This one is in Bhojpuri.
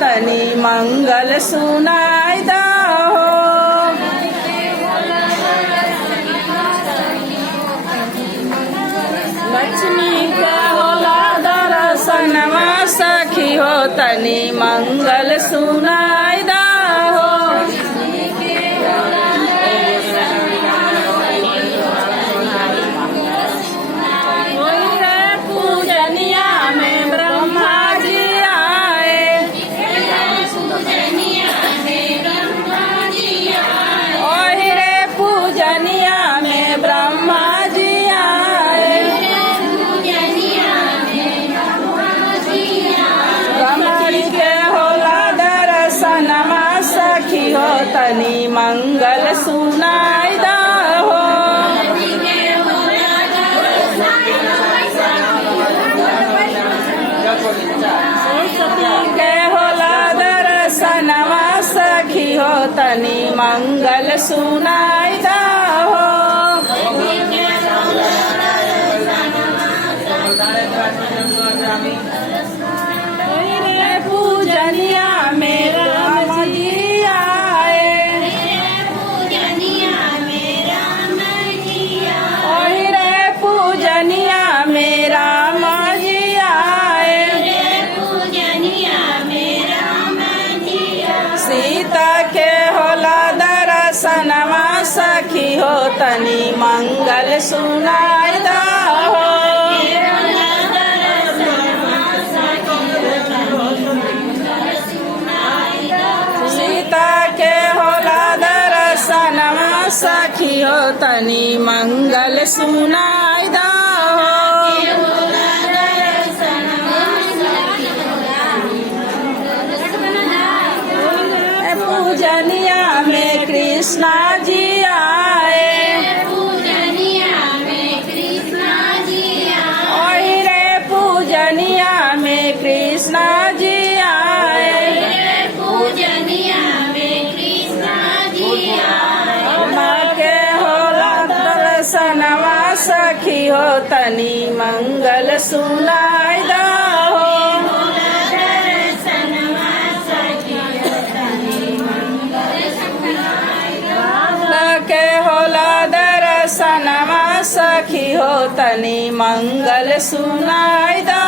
तनी मंगल सुनाई दहो। लक्ष्मी के होला दर्शनवा सखी हो तनी मंगल सुनाई दहो। पूजनिया में ब्रह्मा जी आए, ओहि रे पूजनिया में ब्रह्मा जी आए। कमल के होला दर्शनमा सखी हो तनी मंगल सुनाई दहो। के होला दर्शनमा सखी हो तनी मंगल सुनाई दहो। पूजनिया में राम जी आए, ओहि रे पूजनिया में राम जी आए। सीता के होला दर्शनमा सखी हो तनी मंगल सुनाई दहो। सीता के होला दर्शनमा सखी हो तनी मंगल सुनाई दहो। पूजनिया में कृष्णा जी आए, ओहि रे पूजनिया में कृष्णा जी आए। माँ के होला दर्शनवा सखी हो तनी मंगल सुनाई दहो। के होला दर्शनमा सखी हो तनी मंगल सुनाई दहो।